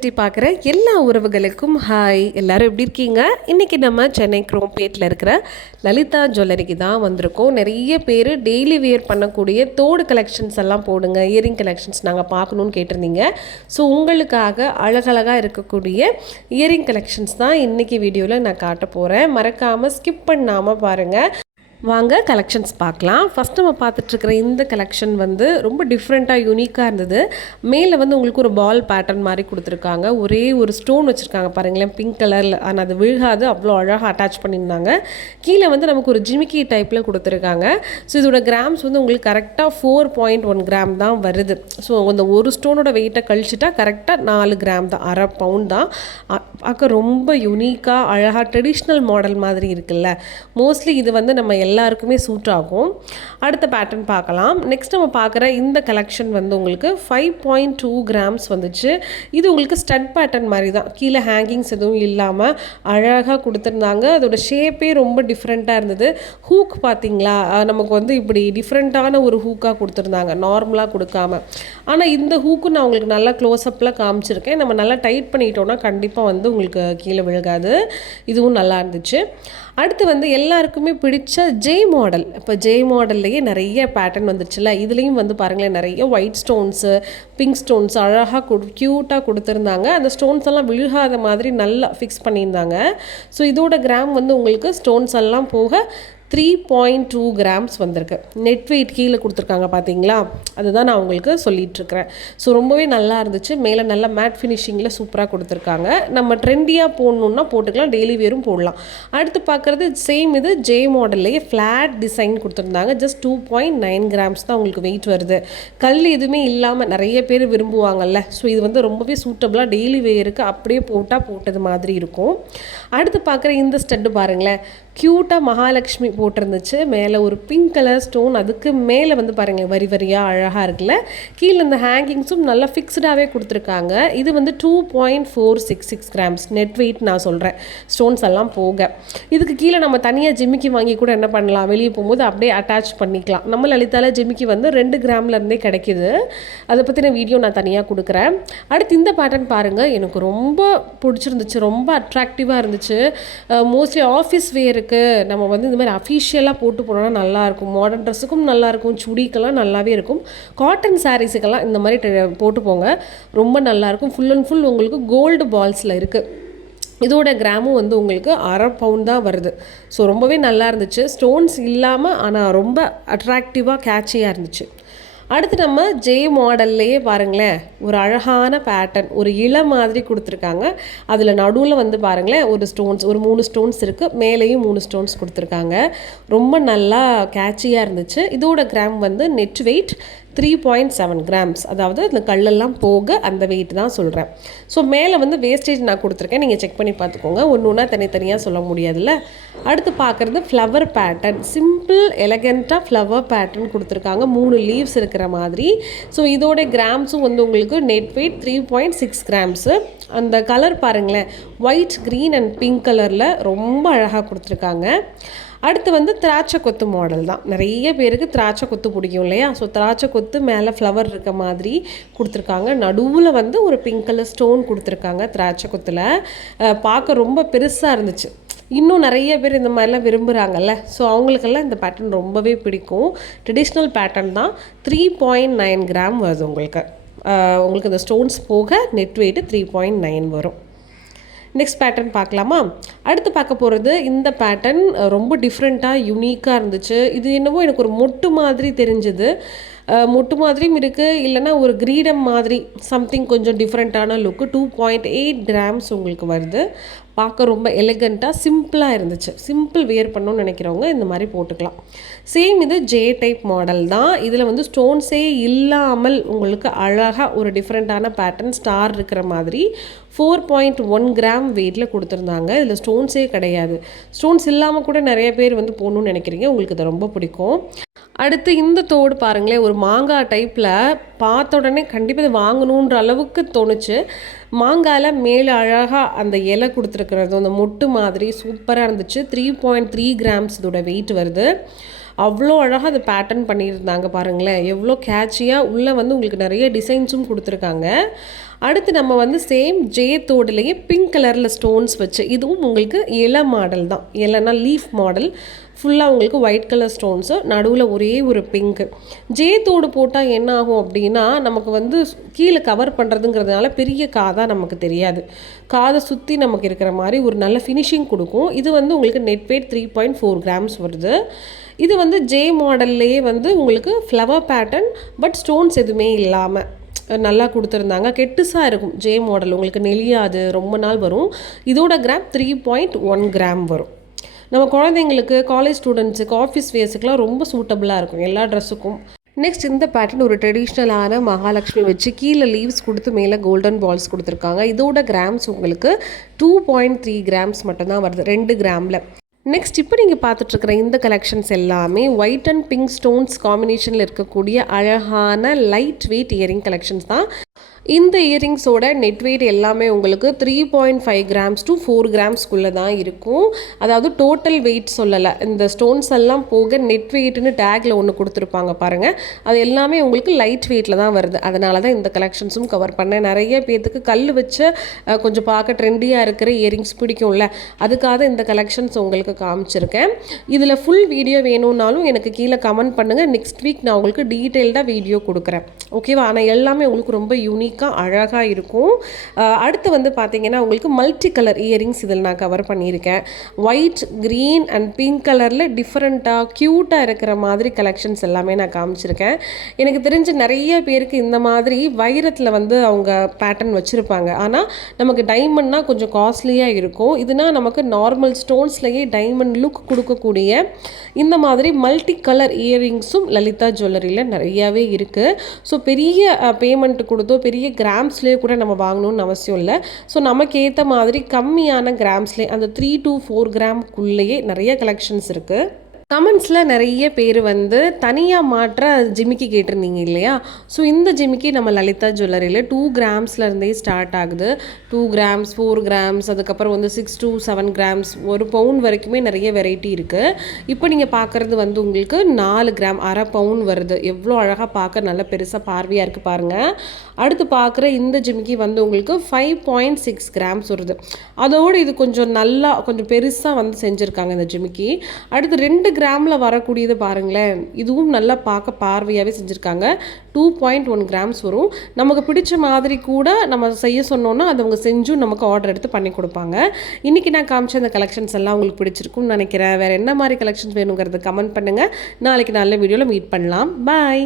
பற்றி பார்க்குற எல்லா உறவுகளுக்கும் ஹாய். எல்லோரும் எப்படி இருக்கீங்க? இன்றைக்கி நம்ம சென்னை குரோம்பேட்டில் இருக்கிற லலிதா ஜுவல்லரிக்கு தான் வந்திருக்கோம். நிறைய பேர் டெய்லி வியர் பண்ணக்கூடிய தோடு கலெக்ஷன்ஸ் எல்லாம் போடுங்க, இயரிங் கலெக்ஷன்ஸ் நாங்கள் பார்க்கணுன்னு கேட்டிருந்தீங்க. ஸோ உங்களுக்காக அழகழகாக இருக்கக்கூடிய இயரிங் கலெக்ஷன்ஸ் தான் இன்றைக்கி வீடியோவில் நான் காட்ட போகிறேன். மறக்காமல் ஸ்கிப் பண்ணாமல் பாருங்கள். வாங்க கலெக்ஷன்ஸ் பார்க்கலாம். ஃபஸ்ட் நம்ம பார்த்துட்ருக்கிற இந்த கலெக்ஷன் வந்து ரொம்ப டிஃப்ரெண்ட்டாக யூனிக்காக இருந்தது. மேலே வந்து உங்களுக்கு ஒரு பால் பேட்டர்ன் மாதிரி கொடுத்துருக்காங்க. ஒரே ஒரு ஸ்டோன் வச்சுருக்காங்க பாருங்களேன், பிங்க் கலரில். ஆனால் அது விழுகாது, அவ்வளோ அழகாக அட்டாச் பண்ணியிருந்தாங்க. கீழே வந்து நமக்கு ஒரு ஜிமிக்கி டைப்பில் கொடுத்துருக்காங்க. ஸோ இதோட கிராம்ஸ் வந்து உங்களுக்கு கரெக்டாக 4.1 கிராம் தான் வருது. ஸோ அந்த ஒரு ஸ்டோனோட வெயிட்டை கழிச்சிட்டா கரெக்டாக 4 கிராம் தான், அரை பவுண்ட் தான். பார்க்க ரொம்ப யூனிக்காக அழகாக ட்ரெடிஷ்னல் மாடல் மாதிரி இருக்குல்ல. மோஸ்ட்லி இது வந்து நம்ம எல்லாருக்குமே சூட் ஆகும். அடுத்த பேட்டர்ன் பார்க்கலாம். நெக்ஸ்ட் நம்ம பார்க்குற இந்த கலெக்ஷன் வந்து உங்களுக்கு 5.2 கிராம்ஸ் வந்துச்சு. இது உங்களுக்கு ஸ்டட் பேட்டர்ன் மாதிரி தான். கீழே ஹேங்கிங்ஸ் எதுவும் இல்லாமல் அழகாக கொடுத்துருந்தாங்க. அதோட ஷேப்பே ரொம்ப டிஃப்ரெண்ட்டாக இருந்தது. ஹூக் பார்த்தீங்களா, நமக்கு வந்து இப்படி டிஃப்ரெண்ட்டான ஒரு ஹூக்காக கொடுத்துருந்தாங்க, நார்மலாக கொடுக்காம. ஆனால் இந்த ஹூக்கு நான் உங்களுக்கு நல்லா க்ளோஸ்அப்பில் காமிச்சிருக்கேன். நம்ம நல்லா டைட் பண்ணிட்டோன்னா கண்டிப்பாக வந்து உங்களுக்கு கீழே விழுகாது. இதுவும் நல்லா இருந்துச்சு. அடுத்து வந்து எல்லாருக்குமே பிடிச்ச ஜே மாடல். இப்போ ஜே மாடல்லையே நிறைய பேட்டர்ன் வந்துருச்சுல. இதுலேயும் வந்து பாருங்களேன், நிறைய ஒயிட் ஸ்டோன்ஸு, பிங்க் ஸ்டோன்ஸ் அழகாக க்யூட்டாக கொடுத்துருந்தாங்க. அந்த ஸ்டோன்ஸ் எல்லாம் விழுகாத மாதிரி நல்லா ஃபிக்ஸ் பண்ணியிருந்தாங்க. ஸோ இதோட கிராம் வந்து உங்களுக்கு ஸ்டோன்ஸ் எல்லாம் போக 3.2 கிராம்ஸ் வந்திருக்கு. நெட் வெயிட் கீழே கொடுத்துருக்காங்க பார்த்தீங்களா, அதுதான் நான் உங்களுக்கு சொல்லிகிட்ருக்கிறேன். ஸோ ரொம்பவே நல்லா இருந்துச்சு. மேலே நல்லா மேட் ஃபினிஷிங்கில் சூப்பராக கொடுத்துருக்காங்க. நம்ம ட்ரெண்டியாக போடணுன்னா போட்டுக்கலாம், டெய்லி வேரும் போடலாம். அடுத்து பார்க்குறது சேம் இது ஜே மாடல்லையே ஃப்ளாட் டிசைன் கொடுத்துருந்தாங்க. ஜஸ்ட் 2.9 கிராம்ஸ் தான் உங்களுக்கு வெயிட் வருது. கல் எதுவுமே இல்லாமல் நிறைய பேர் விரும்புவாங்கல்ல. ஸோ இது வந்து ரொம்பவே சூட்டபுளாக டெய்லி வேருக்கு அப்படியே போட்டது மாதிரி இருக்கும். அடுத்து பார்க்குற இந்த ஸ்டட்டு பாருங்களேன், க்யூட்டாக மகாலட்சுமி போட்டிருந்துச்சு. மேலே ஒரு பிங்க் கலர் ஸ்டோன், அதுக்கு மேலே வந்து பாருங்கள் வரி வரியாக அழகாக இருக்குல்ல. கீழே இந்த ஹேங்கிங்ஸும் நல்லா ஃபிக்ஸ்டாகவே கொடுத்துருக்காங்க. இது வந்து 2.466 கிராம்ஸ் நெட் வெயிட் நான் சொல்கிறேன், ஸ்டோன்ஸ் எல்லாம் போக. இதுக்கு கீழே நம்ம தனியாக ஜிமிக்கி வாங்கி கூட என்ன பண்ணலாம், வெளியே போகும்போது அப்படியே அட்டாச் பண்ணிக்கலாம். நம்ம லலிதாவில் ஜிமிக்கி வந்து 2 கிராம்லேருந்தே கிடைக்கிது. அதை பற்றின வீடியோ நான் தனியாக கொடுக்குறேன். அடுத்து இந்த பேட்டர்ன் பாருங்கள், எனக்கு ரொம்ப பிடிச்சிருந்துச்சு, ரொம்ப அட்ராக்டிவாக இருந்துச்சு. மோஸ்ட்லி ஆஃபீஸ் வேருக்கு நம்ம வந்து இந்த மாதிரி அஃபிஷியலாக போட்டு போனோன்னா நல்லாயிருக்கும். மாடர்ன் ட்ரெஸ்ஸுக்கும் நல்லாயிருக்கும், சுடிக்கெல்லாம் நல்லாவே இருக்கும். காட்டன் சாரீஸுக்கெல்லாம் இந்த மாதிரி போட்டு போங்க, ரொம்ப நல்லாயிருக்கும். ஃபுல் அண்ட் ஃபுல் உங்களுக்கு கோல்டு பால்ஸில் இருக்குது. இதோட கிராமும் வந்து உங்களுக்கு அரை பவுண்ட் தான் வருது. ஸோ ரொம்பவே நல்லா இருந்துச்சு. ஸ்டோன்ஸ் இல்லாமல் ஆனால் ரொம்ப அட்ராக்டிவாக கேட்சியாக இருந்துச்சு. அடுத்து நம்ம ஜே மாடல்லையே பாருங்களேன், ஒரு அழகான பேட்டர்ன், ஒரு இலை மாதிரி கொடுத்துருக்காங்க. அதில் நடுவில் வந்து பாருங்களேன் ஒரு ஸ்டோன்ஸ், ஒரு 3 ஸ்டோன்ஸ் இருக்குது. மேலேயும் 3 ஸ்டோன்ஸ் கொடுத்துருக்காங்க. ரொம்ப நல்லா கேட்சியாக இருந்துச்சு. இதோட கிராம் வந்து நெட் வெயிட் 3.7 கிராம்ஸ். அதாவது இந்த கல்லெல்லாம் போக அந்த வெயிட் தான் சொல்கிறேன். ஸோ மேலே வந்து வேஸ்டேஜ் நான் கொடுத்துருக்கேன், நீங்கள் செக் பண்ணி பார்த்துக்கோங்க. ஒன்று தனித்தனியாக சொல்ல முடியாதுல்ல. அடுத்து பார்க்குறது ஃப்ளவர் பேட்டர்ன். சிம்பிள் எலகெண்ட்டாக ஃப்ளவர் பேட்டர்ன் கொடுத்துருக்காங்க, 3 லீவ்ஸ் இருக்கிற மாதிரி. ஸோ இதோட கிராம்ஸும் வந்து உங்களுக்கு நெட் வெயிட் 3.6 கிராம்ஸு. அந்த கலர் பாருங்களேன், ஒயிட், க்ரீன் அண்ட் பிங்க் கலரில் ரொம்ப அழகாக கொடுத்துருக்காங்க. அடுத்து வந்து திராட்சை கொத்து மாடல் தான். நிறைய பேருக்கு திராட்சை கொத்து பிடிக்கும் இல்லையா. ஸோ திராட்சை கொத்து மேலே ஃப்ளவர் இருக்க மாதிரி கொடுத்துருக்காங்க. நடுவில் வந்து ஒரு பிங்க் கலர் ஸ்டோன் கொடுத்துருக்காங்க திராட்சை கொத்தில். பார்க்க ரொம்ப பெருசாக இருந்துச்சு. இன்னும் நிறைய பேர் இந்த மாதிரிலாம் விரும்புகிறாங்கல்ல. ஸோ அவங்களுக்கெல்லாம் இந்த பேட்டர்ன் ரொம்பவே பிடிக்கும். ட்ரெடிஷ்னல் பேட்டர்ன் தான். 3.9 கிராம் வருது உங்களுக்கு இந்த ஸ்டோன்ஸ் போக நெட் வெயிட்டு 3.9 வரும். நெக்ஸ்ட் பேட்டர்ன் பார்க்கலாமா? அடுத்து பார்க்க போகிறது இந்த பேட்டர்ன் ரொம்ப டிஃப்ரெண்ட்டாக யூனிக்காக இருந்துச்சு. இது என்னவோ எனக்கு ஒரு மொட்டு மாதிரி தெரிஞ்சுது. மொட்டு மாதிரியும் இருக்குது, இல்லைனா ஒரு கிரீடம் மாதிரி சம்திங் கொஞ்சம் டிஃப்ரெண்ட்டான லுக்கு. 2.8 கிராம்ஸ் உங்களுக்கு வருது. பார்க்க ரொம்ப எலிகண்ட்டாக சிம்பிளாக இருந்துச்சு. சிம்பிள் வியர் பண்ணணும்னு நினைக்கிறவங்க இந்த மாதிரி போட்டுக்கலாம். சேம் இது ஜே டைப் மாடல் தான். இதில் வந்து ஸ்டோன்ஸே இல்லாமல் உங்களுக்கு அழகாக ஒரு டிஃப்ரெண்ட்டான பேட்டர்ன் ஸ்டார் இருக்கிற மாதிரி 4.1 கிராம் வெயிட்டில் கொடுத்துருந்தாங்க. இதில் ஸ்டோன்ஸே கிடையாது. ஸ்டோன்ஸ் இல்லாமல் கூட நிறைய பேர் வந்து போகணுன்னு நினைக்கிறீங்க, உங்களுக்கு இது ரொம்ப பிடிக்கும். அடுத்து இந்த தோடு பாருங்களேன், ஒரு மாங்காய் டைப்பில் பார்த்த உடனே கண்டிப்பாக இது வாங்கணுன்ற அளவுக்கு தோணுச்சு. மாங்காயில் மேலே அழகாக அந்த இலை கொடுத்துருக்கிறது, அந்த மொட்டு மாதிரி சூப்பராக இருந்துச்சு. 3.3 கிராம்ஸ் இதோட வெயிட் வருது. அவ்வளோ அழகாக அது பேட்டர்ன் பண்ணியிருந்தாங்க பாருங்களேன். எவ்வளோ கேட்சியாக உள்ளே வந்து உங்களுக்கு நிறைய டிசைன்ஸும் கொடுத்துருக்காங்க. அடுத்து நம்ம வந்து சேம் ஜே தோடுலேயே பிங்க் கலரில் ஸ்டோன்ஸ் வச்சு, இதுவும் உங்களுக்கு இலை மாடல் தான், இலைனா லீஃப் மாடல். ஃபுல்லாக உங்களுக்கு ஒயிட் கலர் ஸ்டோன்ஸு, நடுவில் ஒரே ஒரு பிங்க்கு. ஜே தோடு போட்டால் என்ன ஆகும் அப்படின்னா, நமக்கு வந்து கீழே கவர் பண்ணுறதுங்கிறதுனால பெரிய காதாக நமக்கு தெரியாது. காதை சுற்றி நமக்கு இருக்கிற மாதிரி ஒரு நல்ல ஃபினிஷிங் கொடுக்கும். இது வந்து உங்களுக்கு நெட் வெயிட் 3.4 கிராம்ஸ் வருது. இது வந்து ஜே மாடல்லையே வந்து உங்களுக்கு ஃப்ளவர் பேட்டர்ன், பட் ஸ்டோன்ஸ் எதுவுமே இல்லாமல் நல்லா கொடுத்துருந்தாங்க. கெட்டுசாக இருக்கும் ஜே மாடல், உங்களுக்கு நெளியாது, ரொம்ப நாள் வரும். இதோட கிராம் 3.1 கிராம் வரும். நம்ம குழந்தைங்களுக்கு, காலேஜ் ஸ்டூடெண்ட்ஸுக்கு, ஆஃபீஸ் வேர்ஸுக்கெலாம் ரொம்ப சூட்டபுளாக இருக்கும் எல்லா ட்ரெஸ்ஸுக்கும். நெக்ஸ்ட் இந்த பேட்டர்ன் ஒரு ட்ரெடிஷ்னலான மகாலட்சுமி வச்சு கீழே லீவ்ஸ் கொடுத்து மேலே கோல்டன் பால்ஸ் கொடுத்துருக்காங்க. இதோட கிராம்ஸ் உங்களுக்கு 2.3 கிராம்ஸ் மட்டும்தான் வருது 2 கிராமில். நெக்ஸ்ட் இப்போ நீங்கள் பார்த்துட்ருக்குற இந்த கலெக்ஷன்ஸ் எல்லாமே ஒயிட் அண்ட் பிங்க் ஸ்டோன்ஸ் காம்பினேஷனில் இருக்கக்கூடிய அழகான லைட் வெயிட் இயரிங் கலெக்ஷன்ஸ் தான். இந்த இயரிங்ஸோட நெட் வெயிட் எல்லாமே உங்களுக்கு 3.5 கிராம்ஸ் டு 4 கிராம்ஸ்குள்ளே தான் இருக்கும். அதாவது டோட்டல் வெயிட் சொல்லலை, இந்த ஸ்டோன்ஸ் எல்லாம் போக நெட் வெயிட்னு டேக்கில் ஒன்று கொடுத்துருப்பாங்க பாருங்கள். அது எல்லாமே உங்களுக்கு லைட் வெயிட்டில் தான் வருது. அதனால தான் இந்த கலெக்ஷன்ஸும் கவர் பண்ணேன். நிறைய பேர்த்துக்கு கல் வச்ச கொஞ்சம் பார்க்க ட்ரெண்டியாக இருக்கிற இயரிங்ஸ் பிடிக்கும்ல, அதுக்காக இந்த கலெக்ஷன்ஸ் உங்களுக்கு காமிச்சிருக்கேன். இதில் ஃபுல் வீடியோ வேணும்னாலும் எனக்கு கீழே கமெண்ட் பண்ணுங்கள். நெக்ஸ்ட் வீக் நான் உங்களுக்கு டீட்டெயில்டாக வீடியோ கொடுக்குறேன், ஓகேவா? ஆனால் எல்லாமே உங்களுக்கு ரொம்ப யூனிக்காக அழகாக இருக்கும். அடுத்து வந்து பார்த்தீங்கன்னா உங்களுக்கு மல்டி கலர் இயரிங்ஸ் இதில் நான் கவர் பண்ணியிருக்கேன். ஒயிட், க்ரீன் அண்ட் பிங்க் கலரில் டிஃப்ரெண்ட்டாக க்யூட்டாக இருக்கிற மாதிரி கலெக்ஷன்ஸ் எல்லாமே நான் காமிச்சிருக்கேன். எனக்கு தெரிஞ்ச நிறைய பேருக்கு இந்த மாதிரி வைரத்தில் வந்து அவங்க பேட்டர்ன் வச்சுருப்பாங்க. ஆனால் நமக்கு டைமண்ட்னா கொஞ்சம் காஸ்ட்லியாக இருக்கும். இதுனா நமக்கு நார்மல் ஸ்டோன்ஸ்லேயே டைமண்ட் லுக் கொடுக்கக்கூடிய இந்த மாதிரி மல்டி கலர் இயரிங்ஸும் லலிதா ஜுவல்லரியில் நிறையாவே இருக்குது. ஸோ பெரிய பேமெண்ட் கொடுத்தோ பெரிய கிராம்ஸ்லேயே கூட நம்ம வாங்கணும்னு அவசியம் இல்லை. ஸோ நமக்கு ஏற்ற மாதிரி கம்மியான கிராம்ஸ்லேயே அந்த 3 to 4 கிராம்குள்ளேயே நிறைய கலெக்ஷன்ஸ் இருக்குது. கமெண்ட்ஸில் நிறைய பேர் வந்து தனியாக மாற்ற ஜிமிக்கி கேட்டிருந்தீங்க இல்லையா? ஸோ இந்த ஜிமிக்கி நம்ம லலிதா ஜுவல்லரியில் 2 கிராம்ஸ்லேருந்தே ஸ்டார்ட் ஆகுது. 2 கிராம்ஸ், 4 கிராம்ஸ், அதுக்கப்புறம் வந்து 6 to 7 கிராம்ஸ், 1 பவுன் வரைக்குமே நிறைய வெரைட்டி இருக்குது. இப்போ நீங்கள் பார்க்குறது வந்து உங்களுக்கு 4 கிராம், அரை பவுன் வருது. எவ்வளோ அழகாக பார்க்க நல்ல பெருசாக பார்வையாக இருக்குது பாருங்கள். அடுத்து பார்க்குற இந்த ஜிமிக்கி வந்து உங்களுக்கு 5.6 கிராம்ஸ் வருது. அதோடு இது கொஞ்சம் நல்லா கொஞ்சம் பெருசாக வந்து செஞ்சுருக்காங்க இந்த ஜிமிக்கி. அடுத்து 2 கிராமில் வரக்கூடியது பாருங்களேன், இதுவும் நல்லா பார்க்க பார்வையாகவே செஞ்சுருக்காங்க. 2.1 கிராம்ஸ் வரும். நமக்கு பிடிச்ச மாதிரி கூட நம்ம செய்ய சொன்னோன்னா அது அவங்க செஞ்சும் நமக்கு ஆர்டர் எடுத்து பண்ணி கொடுப்பாங்க. இன்றைக்கி நான் காமிச்ச இந்த கலெக்ஷன்ஸ் எல்லாம் உங்களுக்கு பிடிச்சிருக்கும்னு நினைக்கிறேன். வேறு என்ன மாதிரி கலெக்ஷன்ஸ் வேணுங்கிறது கமெண்ட் பண்ணுங்கள். நாளைக்கு நல்ல வீடியோவில் மீட் பண்ணலாம். பாய்.